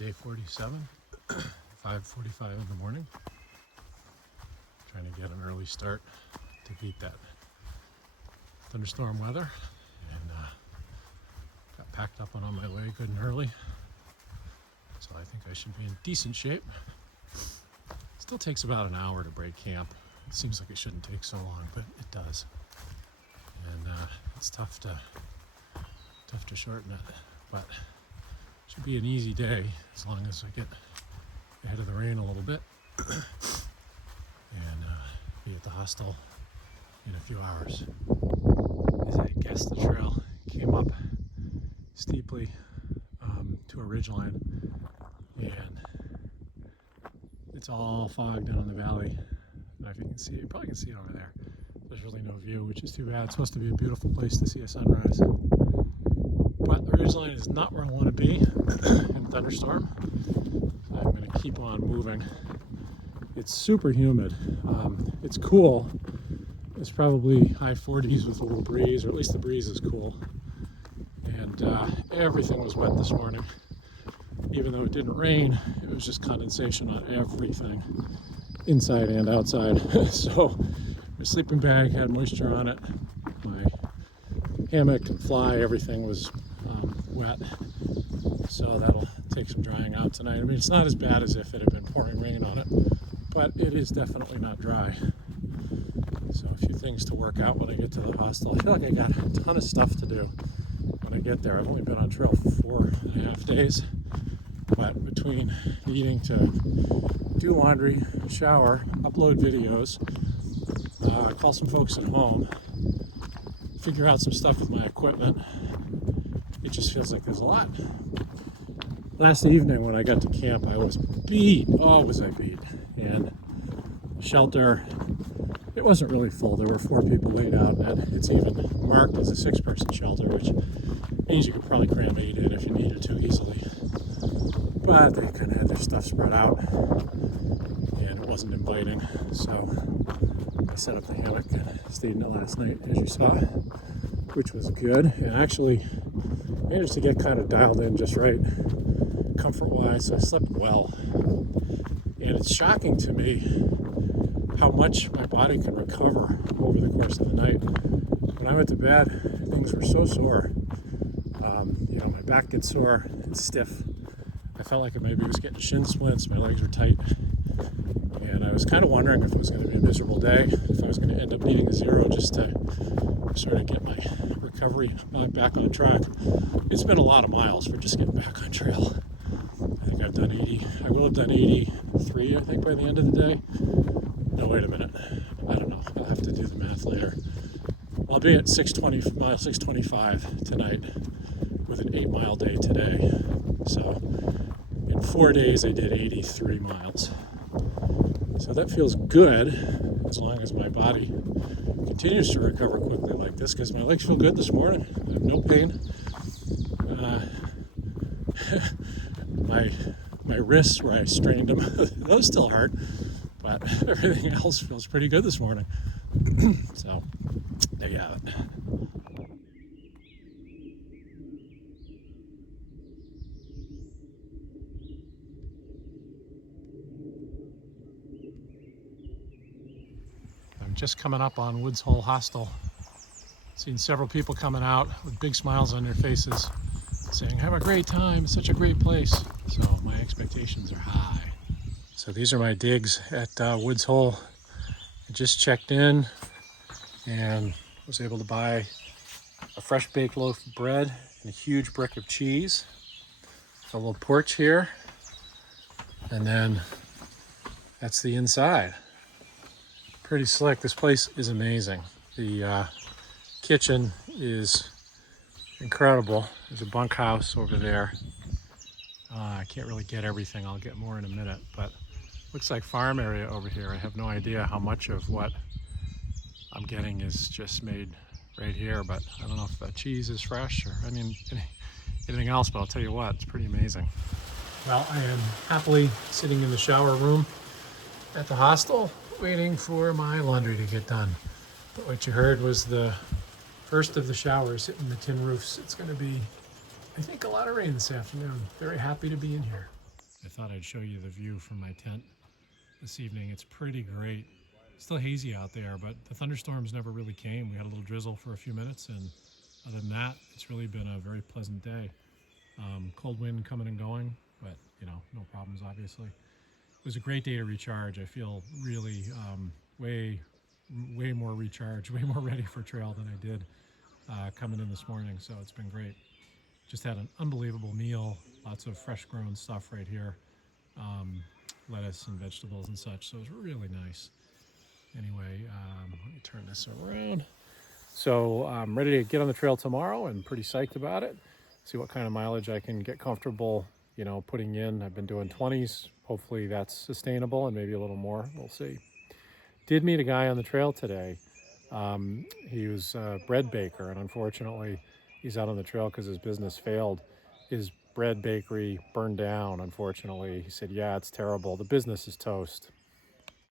Day 47, 5:45 in the morning. Trying to get an early start to beat that thunderstorm weather, and got packed up and on my way good and early. So I think I should be in decent shape. Still takes about an hour to break camp. It seems like it shouldn't take so long, but it does. And it's tough to shorten it, but it should be an easy day as long as I get ahead of the rain a little bit and be at the hostel in a few hours. As I guess the trail came up steeply to a ridgeline, and it's all fog down in the valley. I don't know if you can see it. You probably can see it over there. There's really no view, which is too bad. It's supposed to be a beautiful place to see a sunrise. But the ridgeline is not where I want to be in a thunderstorm. So I'm going to keep on moving. It's super humid. It's cool. It's probably high 40s with a little breeze, or at least the breeze is cool. And everything was wet this morning. Even though it didn't rain, it was just condensation on everything, inside and outside. So my sleeping bag had moisture on it. My hammock and fly, everything was wet. So that'll take some drying out tonight. I mean, it's not as bad as if it had been pouring rain on it, but it is definitely not dry. So a few things to work out when I get to the hostel. I feel like I got a ton of stuff to do when I get there. I've only been on trail for 4.5 days, but between needing to do laundry, shower, upload videos, call some folks at home, figure out some stuff with my equipment, it just feels like there's a lot. Last evening when I got to camp, I was beat. Oh, was I beat. And shelter, it wasn't really full. There were 4 people laid out, and it's even marked as a 6-person shelter, which means you could probably cram 8 in if you needed to easily. But they kind of had their stuff spread out, and it wasn't inviting. So I set up the hammock and stayed in it last night, as you saw, which was good. And actually managed to get kind of dialed in just right, comfort-wise. So I slept well. And it's shocking to me how much my body can recover over the course of the night. When I went to bed, things were so sore. My back gets sore and stiff. I felt like maybe I was getting shin splints, my legs were tight. And I was kind of wondering if it was going to be a miserable day, if I was going to end up needing a zero just to sort of get my recovery back on track. It's been a lot of miles for just getting back on trail. I think I've done 80. I will have done 83, I think, by the end of the day. No, wait a minute. I don't know. I'll have to do the math later. I'll be at 625 tonight with an 8-mile day today. So in 4 days, I did 83 miles. So that feels good as long as my body continues to recover quickly like this, because my legs feel good this morning. I have no pain. My wrists where I strained them, those still hurt, but everything else feels pretty good this morning. So there you have it. I'm just coming up on Woods Hole Hostel. Seen several people coming out with big smiles on their faces, saying, "Have a great time, it's such a great place." So my expectations are high. So these are my digs at Woods Hole. I just checked in and was able to buy a fresh baked loaf of bread and a huge brick of cheese. A little porch here, and then that's the inside. Pretty slick. This place is amazing. The kitchen is incredible. There's a bunkhouse over there. I can't really get everything. I'll get more in a minute, but looks like farm area over here. I have no idea how much of what I'm getting is just made right here, but I don't know if the cheese is fresh or anything else, but I'll tell you what, it's pretty amazing. Well, I am happily sitting in the shower room at the hostel waiting for my laundry to get done. But what you heard was the first of the showers hitting the tin roofs. It's going to be, I think, a lot of rain this afternoon. Very happy to be in here. I thought I'd show you the view from my tent this evening. It's pretty great. Still hazy out there, but the thunderstorms never really came. We had a little drizzle for a few minutes, and other than that, it's really been a very pleasant day. Cold wind coming and going, but no problems, obviously. It was a great day to recharge. I feel really way more recharged, way more ready for trail than I did coming in this morning, so it's been great. Just had an unbelievable meal, lots of fresh grown stuff right here, lettuce and vegetables and such, so it was really nice. Anyway, let me turn this around. So I'm ready to get on the trail tomorrow and pretty psyched about it. See what kind of mileage I can get comfortable, putting in. I've been doing 20s. Hopefully that's sustainable and maybe a little more. We'll see. Did meet a guy on the trail today. He was a bread baker, and unfortunately he's out on the trail because his business failed. His bread bakery burned down, unfortunately. He said, yeah, it's terrible. The business is toast.